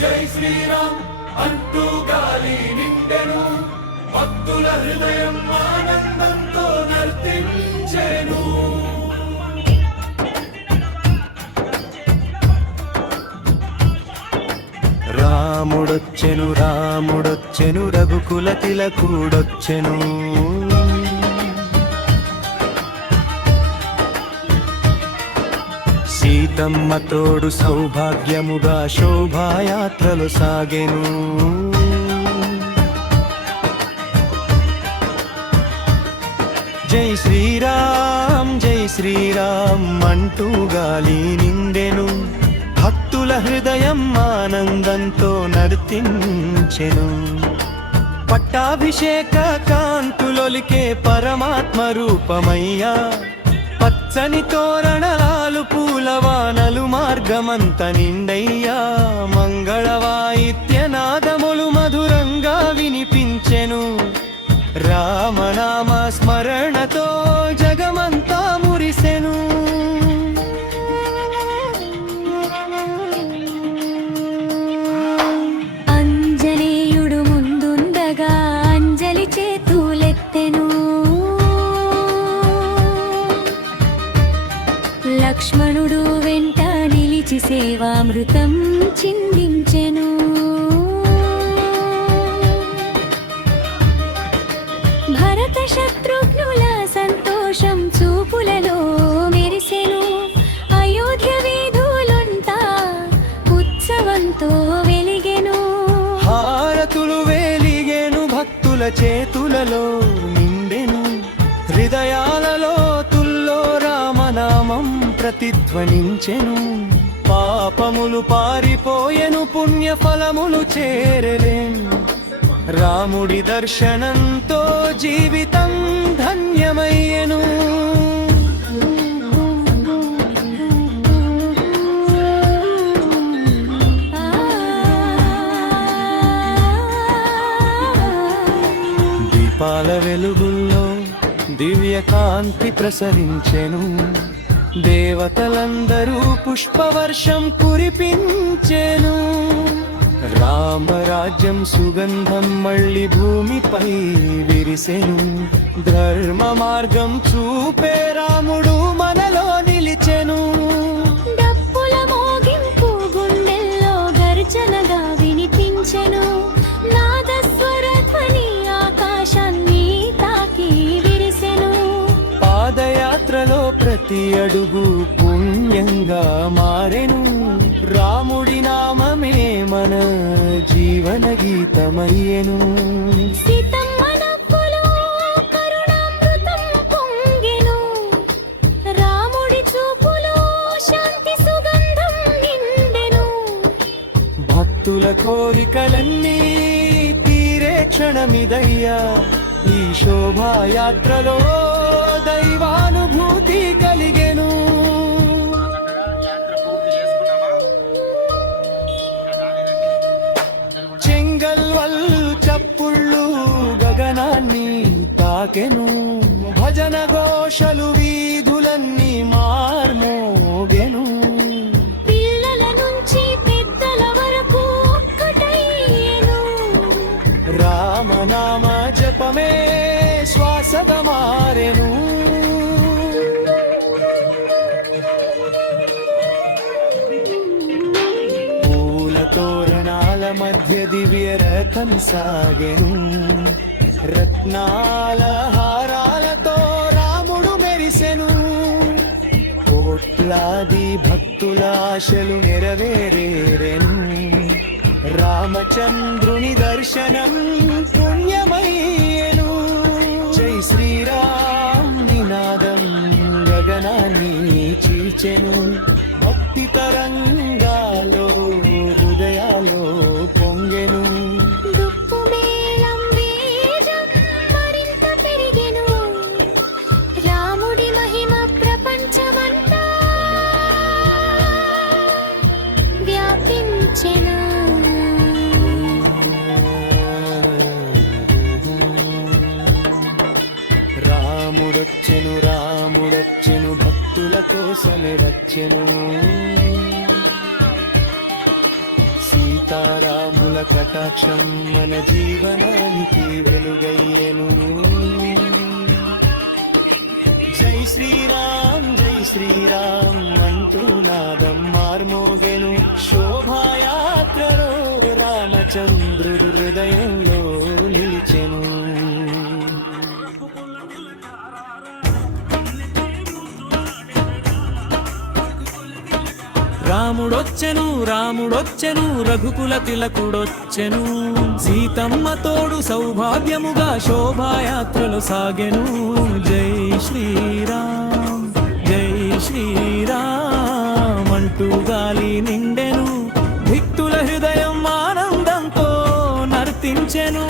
జై శ్రీరామ్ అంటూ గాలి నిండెను, భక్తుల హృదయం ఆనందంతో నర్తించెను. రాముడొచ్చెను రాముడొచ్చెను రఘుకుల తిలకుడొచ్చెను. సీతమ్మ తోడు సౌభాగ్యముగా శోభాయాత్రలు సాగెను. జై శ్రీరామ్ జై శ్రీరామ్ అంటూ గాలి నిండెను, భక్తుల హృదయం ఆనందంతో నర్తించెను. పట్టాభిషేక కాంతులొలికే పరమాత్మ రూపమయ్యా, పచ్చని తోరణాలు పూలవానలు మార్గమంత నిండయ్యా. మంగళవాయిద్యనాదములు మధురంగా వినిపించెను, రామనామ స్మరణతో జగమంతా మురిసెను. అంజనేయుడు ముందుండగా అంజలి చేతులెత్తెను, లక్ష్మణుడు వెంట నిలిచి సేవామృతం చిందించెను. భరత శత్రుఘ్నుల సంతోషం చూపులలో మెరిసెను, అయోధ్య వీధులంతా ఉత్సవంతో వెలిగెను. హారతులు వెలిగెను, భక్తుల చేతులలో నిండెను, హృదయాలలో తుల్లో రామనామం ప్రతిధ్వనించెను. పాపములు పారిపోయెను, పుణ్యఫలములు చేరెను, రాముడి దర్శనంతో జీవితం ధన్యమయ్యెను. దీపాల వెలుగుల్లో దివ్య కాంతి ప్రసరించెను, దేవతలందరూ పుష్పవర్షం కురిపించెను. రామరాజ్యం సుగంధం మళ్ళీ భూమిపై విరిసెను, ధర్మ మార్గం చూపే రాముడు మనలో నిలిచెను. డప్పుల మోగింపు గుండెల్లో గర్జనగా వినిపించెను, నాదస్వర ధ్వని ఆకాశాన్ని తాకి విరిసెను. పాదయాత్రలో ప్రతి అడుగు పుణ్యంగా మారెను, రాముడి నామమే మన జీవన గీతమయ్యెను. సీతమ్మ నవ్వులో కరుణామృతం పొంగెను, రాముడి చూపులో శాంతి సుగంధం నిండెను. భక్తుల కోరికలన్నీ తీరే క్షణమిదయ్యా, ఈ శోభాయాత్రలో దైవానుభూతి కలిగెను. చెంగల్వల్లు చప్పుళ్ళు గగనాన్ని తాకెను, భజన ఘోషలు వీధులన్నీ మార్మోగెను. పిల్లల నుంచి పెద్దల వరకు ఒక్కటయ్యెను, రామనామ జపమే శ్వాసగా మారెను. పూల తోరణాల మధ్య దివ్య రథం సాగెను, రత్నాల హారాలతో రాముడు మెరిసెను. కోట్లాది భక్తుల ఆశలు నెరవేరెను, రామచంద్రుని దర్శనం పుణ్యమయ్యెను. జై శ్రీరామ్ నినాదం గగనాన్ని చీల్చెను, భక్తి తరంగాలో హృదయాలో పొంగెను. దుప్పు మేళం వేగం మరింత పెరిగెను, రాముడి మహిమ ప్రపంచమంతా వ్యాపించెను. రాముడొచ్చెను రాముడొచ్చెను భక్తుల కోసమే వచ్చెను. సీత సీతారాముల కటాక్షం మన జీవనానికి వెలుగయ్యెను. జై శ్రీరామ్ అంటూ నాదం మార్మోగెను. శోభాయాత్రలో రామచంద్రుడు హృదయంలో నిలిచెను. రాముడొచ్చెను రాముడొచ్చెను రఘుకుల తిలకుడొచ్చెను. సీతమ్మ తోడు సౌభాగ్యముగా శోభాయాత్రలు సాగెను. జై శ్రీరామ్ అంటూ గాలి నిండెను. భక్తుల హృదయం ఆనందంతో నర్తించెను.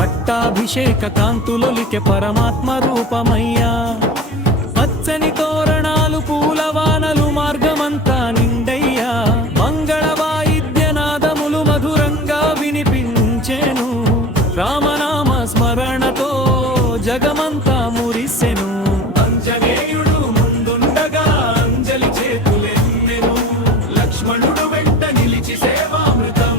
పట్టాభిషేక కాంతులొలికె పరమాత్మ రూపమయ్యా. పచ్చని తోరణాలు పూలవానలు మార్గమంతా నిండయ్యా. మంగళ వాయిద్యనాదములు మధురంగా వినిపించెను. రామనామ స్మరణతో జగమంతా మురిసెను. అంజనేయుడు ముందుండగా అంజలి చేతులెత్తెను. లక్ష్మణుడు వెంట నిలిచి సేవామృతం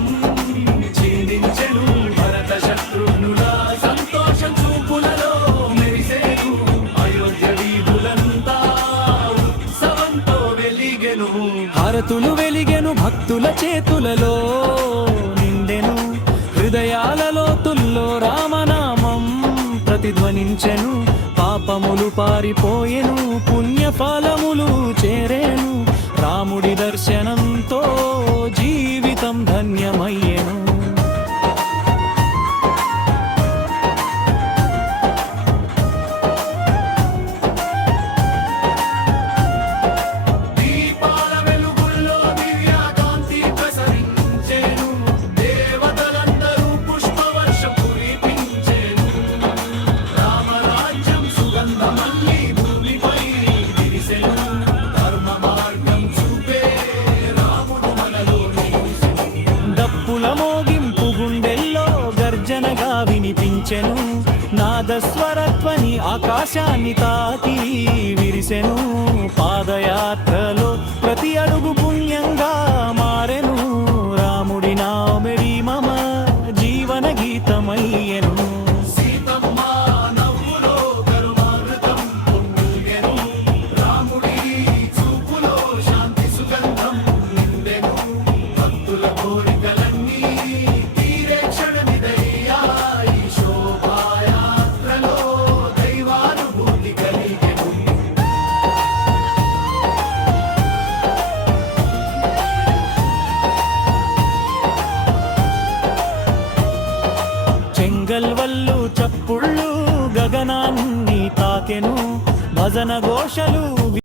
ఛేదించెను. భరత శత్రుఘ్నుల సంతోషం చూపులలో మెరిసెను. అయోధ్య వీధులంతా ఉత్సవంతో వెలిగెను. హారతులు వెలిగెను భక్తుల చేతులలో నిండెను. హృదయాల లోతుల్లో రామనామం ప్రతిధ్వనించెను. పాపములు పారిపోయెను, పుణ్యఫలములు చేరేను. రాముడి దర్శనంతో జీవితం ధన్యమయ్యెను. దీపాల వెలుగుల్లో దివ్య కాంతి ప్రసరించెను. దేవతలందరూ పుష్పవర్షం కురిపించెను. రామరాజ్యం సుగంధమల్లి భూమిపై విరిసెను. ధర్మ మార్గం చూపే రాముడు మనలో నిలిచెను. డప్పుల మోగింపు గుండెల్లో గర్జనగా వినిపించెను. నాదస్వరత్వని ఆకాశాన్ని తాకి విరిసెను. పాదయాత్రలో ప్రతి అడుగు పుణ్యంగా మారెను. రాముడి నామెడి మమ జీవన గీతమయ్యెను. సీతమ్మ నవ్వులో కరుణామృతం పొంగెను. రాముడి చూపులో శాంతి సుగంధం నిండెను. భక్తుల కోరికలన్నీ తీరే క్షణమిదయ్యా. ఈ శోభాయాత్రలో దైవానుభూతి కలిగెను. చెంగల్వల్లు చప్పుళ్ళు గగనాన్ని తాకెను. భజన ఘోషలు